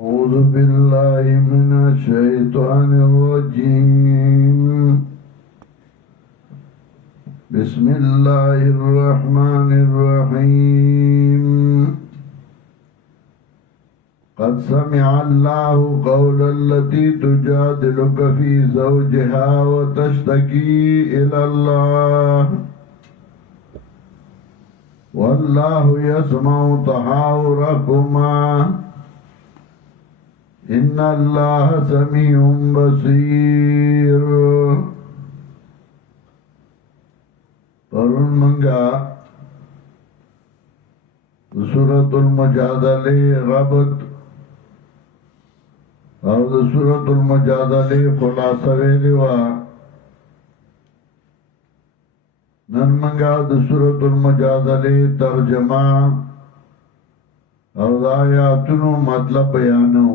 أعوذ بالله من الشيطان الرجيم. بسم الله الرحمن الرحيم. قد سمع الله قول التي تجادلك في زوجها وتشتكي إلى الله والله يسمع تحاوركما إن الله سميع بصير. پرون منگا سورة المجادلة ربط او سورة المجادلة خلاصة ویلوا. نن منگا سورة المجادلة ترجمہ او آیاتونو مطلب بیانو.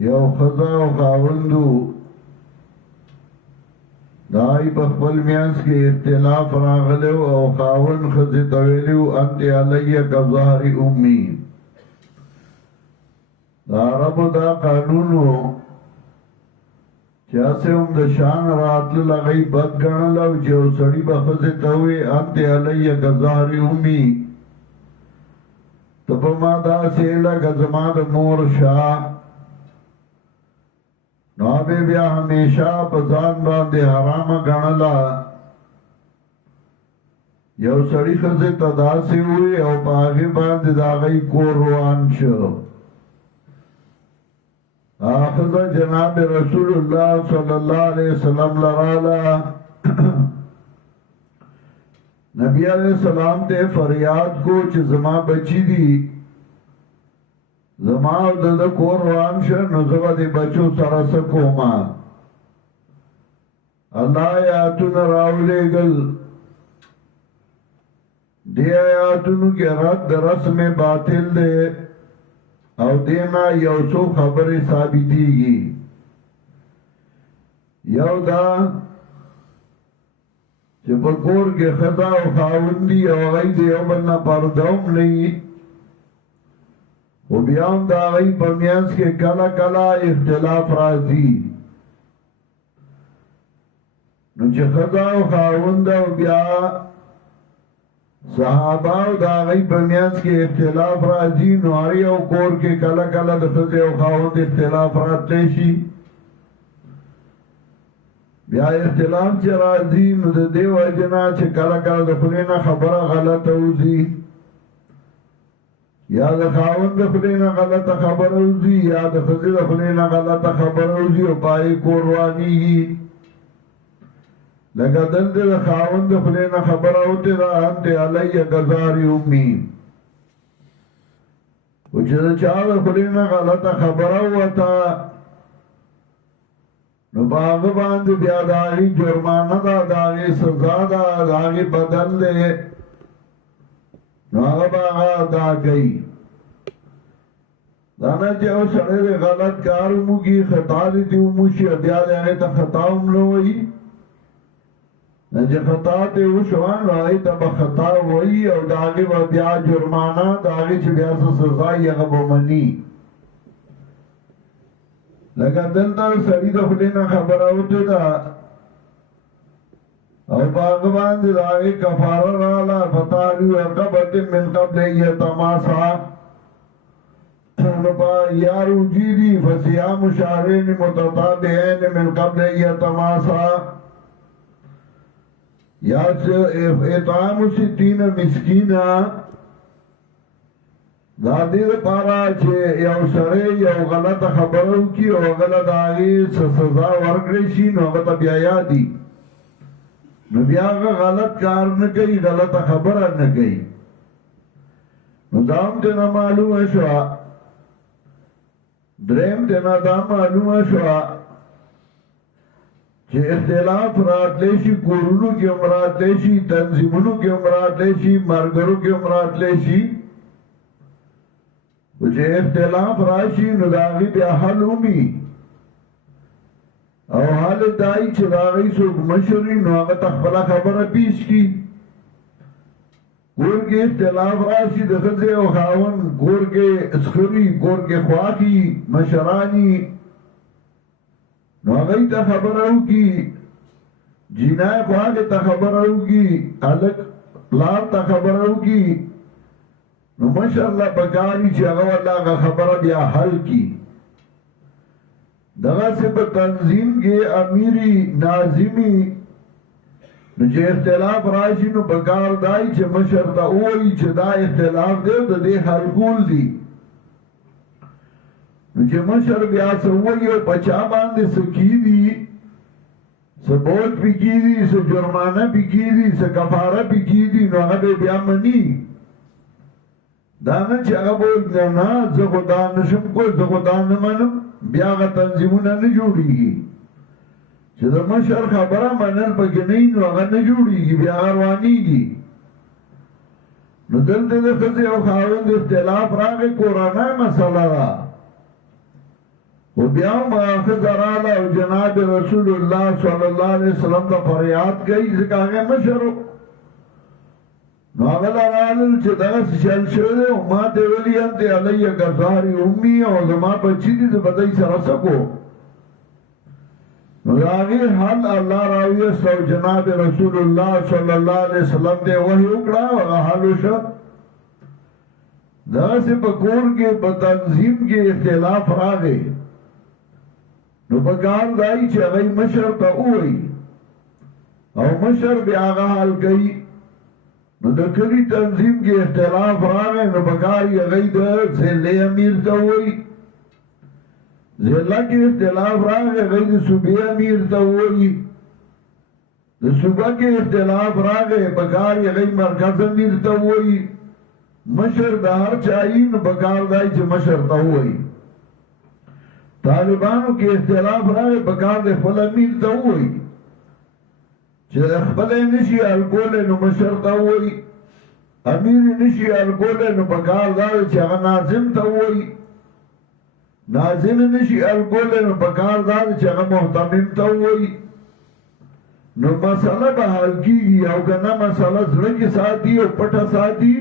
یو خضا و خاوندو دائی بخبل میانس کی اختلاف راغلو او خاوند خزی طویلیو انت علی کظہر امی. دا رب دا قانونو چاسے دا شان راتل لغی بد گرنلو جو سڑی بخزی توی انت علی کظہر امی تپا ما دا سیلا کزما دا مور شاہ نوابی بیا ہمیشہ پزان باندے حرام گنلا. یو سڑی خزی تداسی ہوئی او پاغی باندے داغی کور روان شو. آخذ جناب رسول اللہ صلی اللہ علیہ وسلم لرالا نبی علیہ السلام تے فریاد کو چھ زما بچی دی زما د کور روان شه نو زما د بچو سره سکوما. الله آیاتونه راولېږل. دې آیاتونو کې رد رسم باطل دی او دینا یو څو خبرې ثابتېږي. یو دا چې په کور کې ښځه او خاوند دي او هغوی د یو بل نه پرده هم نه وي و بیام دا غی پمیانس کے کلا کلا اختلاف رازی نو چه خدا و خاوند و بیا صحابہ و دا غی پمیانس کے اختلاف رازی نو آری و کور کے کلا کلا دفت و خاوند اختلاف رات لیشی بیا اختلاف چه رازی نو دا دیو اجنا چه کلا کلا دخلینا خبر غلط ہوزی یا د خاوند د خلینا غلطه خبر اوزی یا د خزی د خلینا غلطه خبر اوزی او پای کوروانیگی. لگا دلد د خاوند د خلینا خبر اوتی دا انت علی گزاری امی و چه دا چا د خلینا غلطه خبر اوتا نو باغ باند بیا داغی جرمانه دا داغی سزا دا داغی بدل دے نو آغا باغا دا گئی. دانا چه او سڑے دے غلط کارمو کی خطا دی دیوموشی بیا دے آئی تا خطاوم نوئی نجے خطا تے او شوان آئی تا بخطا ہوئی او داغی با بیا جرمانا داغی چه بیا سزائی اغب منی. لگا دل تا سڑی دا خلینا خبر آوتے دا او باغبان دی داغی کفار رالا فتاریو رقبت من قبل ایتماسا نبا یارو جیدی فسیام شہرین متطابعین من قبل ایتماسا یا اطعام 60 مسکینا دا دیر پارا چھے یو سرے یو غلط خبرو کی او غلط آگی سزا ورگریشی نو غلط بیایا دی نو بیا غلط کار نه کوي غلط خبره نه کوي نو دام ته معلومه شو دریم ته دا معلومه شو چې اختلاف راتلی شي کورونو کې هم راتلی شي تنظیمونو کې هم راتلی شي مرګرو کې هم راتلی شي و چې اختلاف راشي نو د هغې بیا حل ومي او حال دائی چه داغی سوک مشری نو آغا تخبلا خبر پیش کی کور کې اختلاف راشي د ښځې او خاوند کور کې اسخري کور کې خواخي مشراني نو هغوی ته خبره وکړي جینای خواږه ته خبره وکړي هلک پلار ته خبره وکړي نو ماشاءالله پکاري چې هغه والله هغه خبره بیا حل کړي دغسې په تنظیم کې امیري ناظمي نو چې اختلاف راشي نو پکار دای چې مشر ته ووایي چې دا اختلاف دی د دې حل کول دي نو چې مشر بیا څه ووایي او په چا باندې څه کېږي څه بوج پې کېږي څه جرمانه پې کېږي څه کفاره پې کېږي نو هغه به بیا مني دا نه چې هغه به نه زه خو دا نشم کوی زه خو دا نه منم بیا هغه تنظیمونه نه جوړېږي چې د مشر خبره منل پکې نه وي نو هغه نه جوړېږي بیا هغه روانېږي نو دلته د ښځې او خاوند اختلاف راغی کورنۍ مسله ده و بیا ښځه راغله او جناب رسول الله صلی الله علیه وسلم ته فریاد کوي ځکه هغه مشر نو هغه راغلل چې دغسې چل شوی دی او ما ته ویلي انت علی کظهر امي او زما بچي دي زه به دوی سره څه کوم نو د هغې حل الله راویست او جناب رسول الله صلی الله علیه وسلم ته وحی وکړه او هغه حل وشه دغسې په کور کې په تنظیم کې اختلاف راغی نو پکار دای چې هغوی مشر ته ووایي او مشر بیا هغه حل کوي نو د کلي تنظیم کې اختلاف راغی نو پکار یې هغوی د ضلع امیر ته ووایي ضلع کې اختلاف راغی هغوی د صوبې امیر ته ووایي د صوبه کې اختلاف راغی پکار یې هغوی مرکز امیر ته ووایي مشر د هر چا یي نو پکار دی چې مشر ته ووایي طالبانو کې اختلاف راغی پکار د خپل امیر ته ووایي چې خپل یې نشي حل کولی نو مشر ته ووایي امیر یې نشي حل کولی نو پکار دا دی چې هغه ناظم ته ووایي ناظم یې نشي حل کولی نو پکار دا دی چې هغه محتمم ته ووایي نو مسله به حل کېږي او که نه مسله زړه کې ساتي او پټه ساتي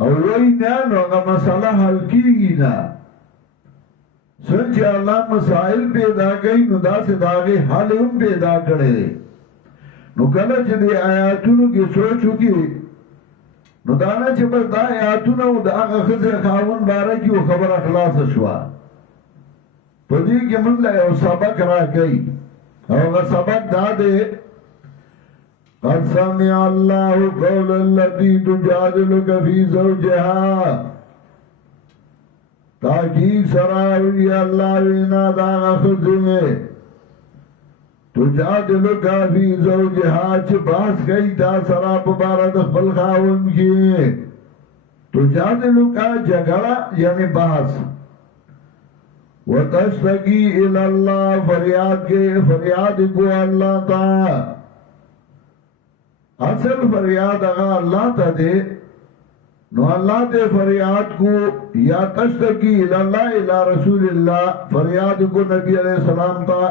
او وایي نه نو هغه مسله حل کېږي نه څنګه چې الله مسائل پیدا کوي نو داسې د هغې حل هم پیدا کړی دی نو کله چې د آیاتونو کې سوچ وکړي نو دا نه چې بس دا آیاتونه او د هغه ښځې خاوند باره کې یو خبره خلاصه شوه په دې کې موږ له یو سبق راکوي او هغه سبق دا دی قد سمع الله قول التي تجادلك في زوجها تاکیق سراوی اللہ وینا داغا خزمے تجادلک فی زوجہا چھ باس گئی تا سراب بارد خبل خاون کی تجادلک جگڑا یعنی باس وتشتکی الاللہ فریاد کو اللہ تا اصل فریاد اگا اللہ تا دے نو اللہ تے فریاد کو یا تشتکی الاللہ الى رسول اللہ فریاد کو نبی علیہ السلام تا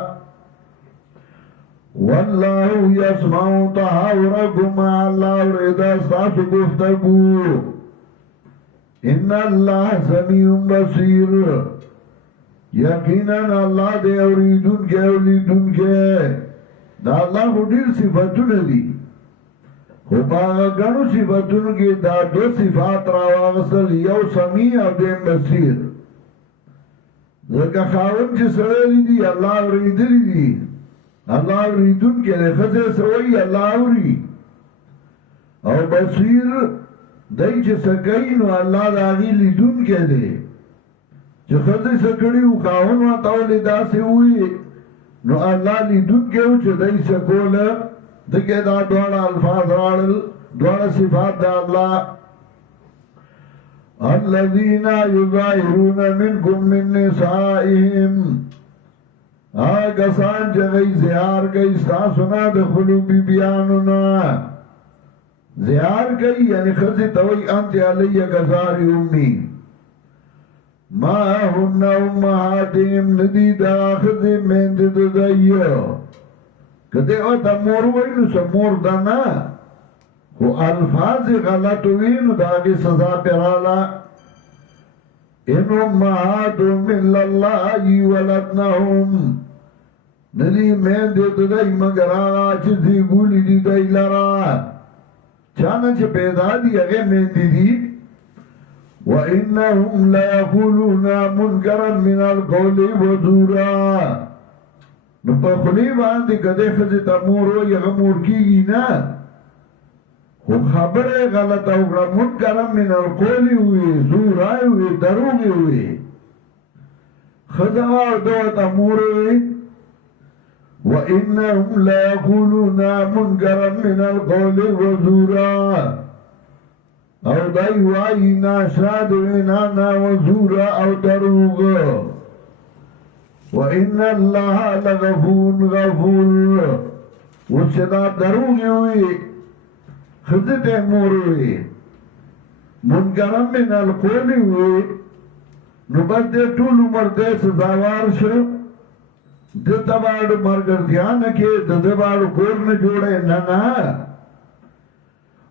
واللہ یسمعو تحاورکم اللہ ورد استاس گفتگو ان اللہ سمیع بصیر یقینا اللہ دے اوریدن کے دا اللہ کو دیر صفتون دی خو پاگا گنو صفتون کی دا دو صفات راواغسل یو سمیع او دیم بصیر ذکر خاون چی سرلی دی اللہ اوریدلی دی اللہ اوریدن کے لئے خزے سوئی اللہ اوری او بصیر دی چی سکینو اللہ داغی لیدن کے دے چی خزے سکڑی و خاون و تولی دا سے ہوئی نو اللہ لیدن کے ہو چی دی سکول دکے دا دوڑا الفاظ راڑل دوڑا صفات دا اللہ الذین یظاہرون منکم من نسائهم آگا سان جگئی زیار گئی ستاسونا دخلو بی بیانونا زیار گئی یعنی خزی توی انت علی گزاری امی ما هن امہاتیم ندی دا خزی مندد دائیو کده او تا مور وای نو سه مور دا نه خو الفاظ غلط وی نو داغی سزا پیرالا ان امهاتهم الا الله ولدنهم ندی میں دیتا دائی مگر آغا چی زیگولی دی دائی لرا چانا چی پیدا دی اگے میں دی وَإِنَّهُمْ لَيَقُولُونَ مُنْكَرًا مِنَ الْقَوْلِ وَزُورًا نو پا خلی باندی کدے خزی تمورو یغمور کی گی نا خو خبر غلط اوگرا منکرًا من القول ہوئی زورائی ہوئی دروگی ہوئی خزوار دو تموروی وَإِنَّهُمْ لَيَقُولُونَ مُنْكَرًا مِنَ الْقَوْلِ وَزُورًا او دای وای ناشاد وینانا وزورا او دروغ وَإِنَّ اللَّهَ لَغَفُورٌ غَفُورٌ وچدا دروغ ہوئی خزت امور ہوئی منکرم من القول ہوئی نبت دے طول عمر دے سزاوار شو دتا باڑو مرگر دیانا کے دتا باڑو کورن جوڑے ننا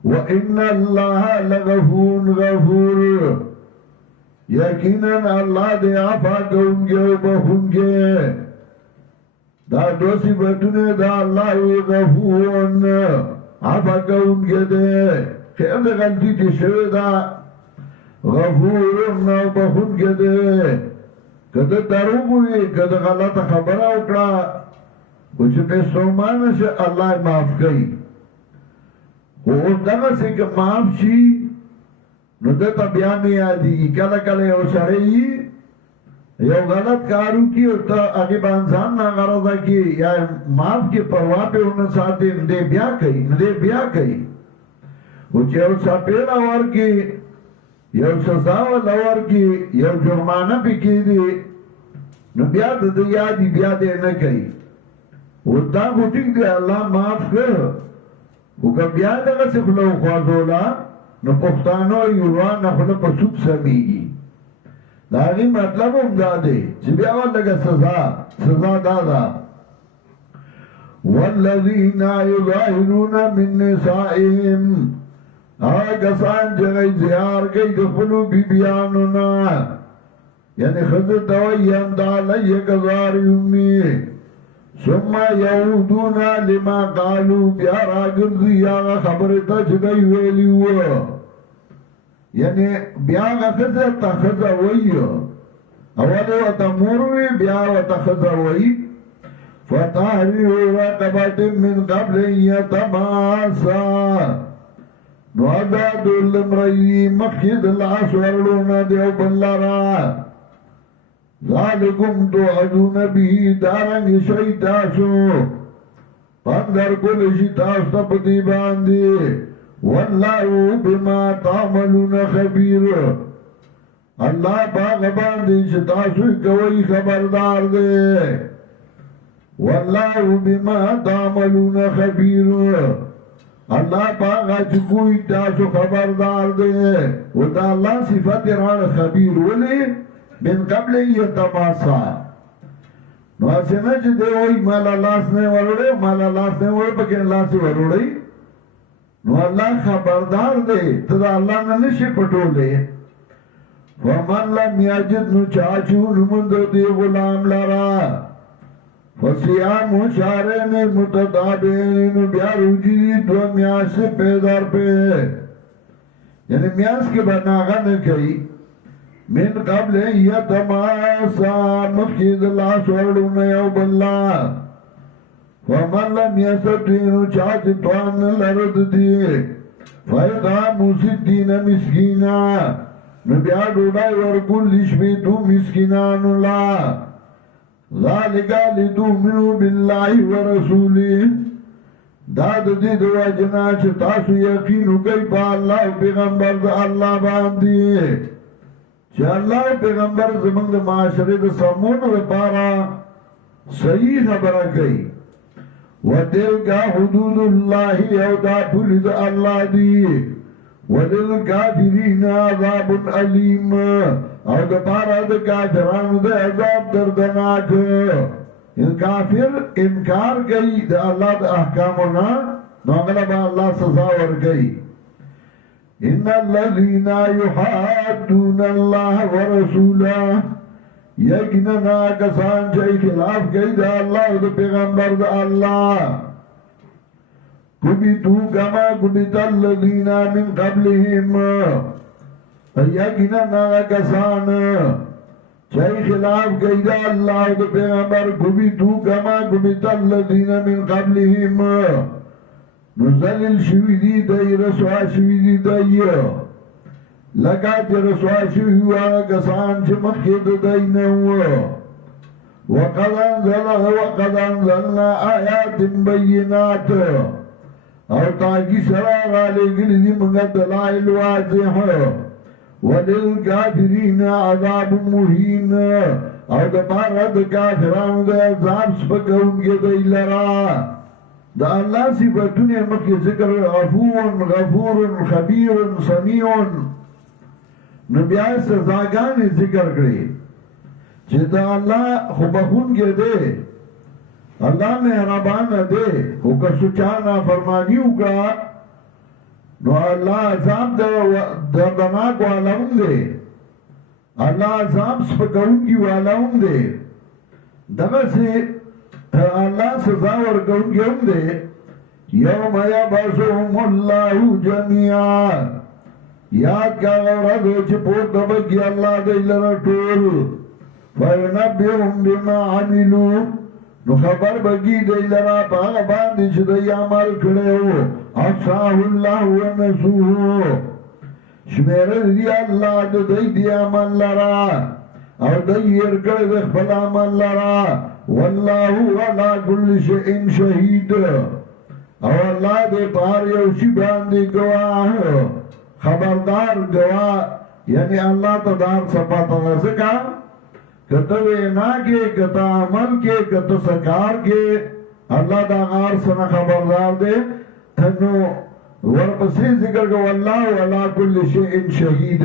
وَإِنَّ اللَّهَ لَغَفُورٌ غَفُورٌ یقیناً اللہ دے آفا کونگے و بخونگے دا دو صفتنے دا اللہ غفورن آفا کونگے دے خیر دے غلطی تی شوی دا غفورن و بخونگے دے کد دروگ ہوئی کد غلط خبر اکڑا کچھ پہ سومان سے اللہ معاف گئی وہ دغه سے که معاف شي نو دته بیا نه یادېږي کله کله یو سړی یو غلط کارو کی او ته هغې باندې ځان ناغرضه کړي یا معاف کې پروا پې ونه ساتې نو دی بیا کوي نو دی بیا کوي خو چې یو څپېړه ورکړي یو سزا ورله ورکړي یو جرمانه پې کېږي نو بیا د ده یادي بیا دی نه کوي او دا خو ټیک دی الله معاف کړ او که بیا دغه څه خوله وخوځوله نو پښتانه یوان خوله په سوپ سمیږي د هغې مطلب هم دا دی چې بیا ورلږه سزا دا ده والذین یظاهرون من نسائهم هغه کسان چې هغوی زیار کوي د خپلو بیبیانو نه یعنې ښځو ته وایي انده علیک ظهر امي ثم یعودون لما قالوا بیا راگرزی آغا خبرتا چدائی ویلیو یعنی بیا آغا خزا تا خزا وی اولو اتا موروی بیا اتا خزا وی فتحریو رقبت من قبل یتماسا نو ازاد المرئی مخید العاس ورلونا دیو بلارا ذالکم توعدون به دارنگی شیطاسو پندر کل شیطاستا پتی باندی واللہ بما تعملون خبیر اللہ پاک باندی شیطاسوی کوئی خبردار دے واللہ بما تعملون خبیر اللہ پاک چکوئی تاسو خبردار دے و دا اللہ صفت ران خبیر ولی من قبل یتماسا نو اسنه چې دی وای مالا لاس نه وروړي مالا لاس نه وروړي پکې لاس وروړي نو الله خبردار دی ته دا الله نه نشي پټولې ومن لم یجد نو چاچو نموند دی غلام لرا فصیام شهرین متتابعین نو بیا روجی دو میاس پیدار پہ یعنی میاس کے بناغا نه کوي من قبل یتماسا مخید اللہ سوڑون یو باللہ ومن لم یستطیع چاچ توان لرد دی فیقام ستین مسکینا نبیا ڈوڑائی ورکل لشبیتو مسکینان اللہ ذالکا لتؤمنوا باللہ ورسولی داد دی دوا جنا چتاسو یقینو کئی پا اللہ پیغمبر دا اللہ باندی چې الله پیغمبر زمونږ د معاشرې د سمون لپاره صحیح خبره کوي وتلک حدود الله او دا ټول د الله دی وللکافرین عذاب علیم او د پاره د کافرانو د عذاب دردناک کافر انکار کوي د الله د احکامونو نو هغه به الله سزا ورکوي. ان الذين يحادون الله ورسوله یقینا کسان چې خلاف کوي د الله او د پیغمبر د الله کبیتو کما کبیت الذین من قبلهم یقینا کسان چې خلاف کوي د الله او د پیغمبر کبیتو کما کبیت الذین من قبلهم نزلل شوی دی دی رسوا شوی دی دی لکا چه رسوا شوی هوا کسان چه مخید دی نو وقد انزلنا آیات بینات او تاکی سرا غالی گلی دی منگا دلائل واضح وللکافرین عذاب مہین او دپارد کافران دا عذاب سپکون کے دی لرا دا اللہ صفتون مکی ذکر غفور خبیر سمیع نبیائی سزاگان ذکر کرے چه دا اللہ خوبخون کے دے اللہ مہربان دے او کسو چانا فرمانیو کا نو اللہ عذاب دردناک والاون دے اللہ عذاب سپکون کی والاون دے دغه سے اللہ سزا ورکون گیم دے یوم یبعثهم اللہ جميعا یاد کا غورد چھ پورت بکی اللہ دیلر ٹول فینبیهم بما عملو نو خبر بکی دیلر پاگ باندی چھ دی عمل کڑے ہو احصاہ اللہ ونسوہو شمیر دی اللہ دی عمل لرا او دی ارکڑ دخبل عمل لرا واللہ علا کل شئین شہید او اللہ دے پار یوشی باندی گواہ خبردار گواہ یعنی اللہ تدار سپاتا رسکا کتا وینا کے کتا عمل کے کتا سکار کے اللہ دا غار سنا خبردار دے نو ورپسی ذکر گو واللہ علا کل شئین شہید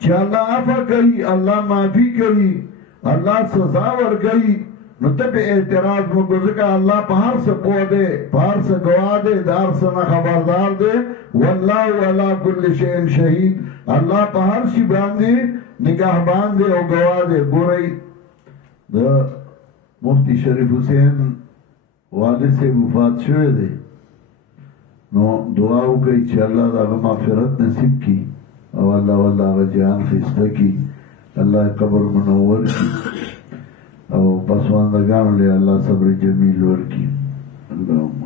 چھ اللہ عفا کری اللہ معافی کری اللہ سزا ورگئی نو تب اعتراض مگزکا اللہ پہار سے پو دے پہار سے گواہ دے دار سے خبردار دے واللہ علا کل شئین شہید اللہ پہار شی باندے نگاہ باندے او گواہ دے گورئی دا مفتی شریف حسین والد سے وفات شوئے دے نو دعاو کئی چھ اللہ دا مغفرت نصیب کی او اللہ واللہ جان خستہ کی اللہ قبر منور کی او پسواندگانو لے اللہ صبر جمیل ورکی اللہم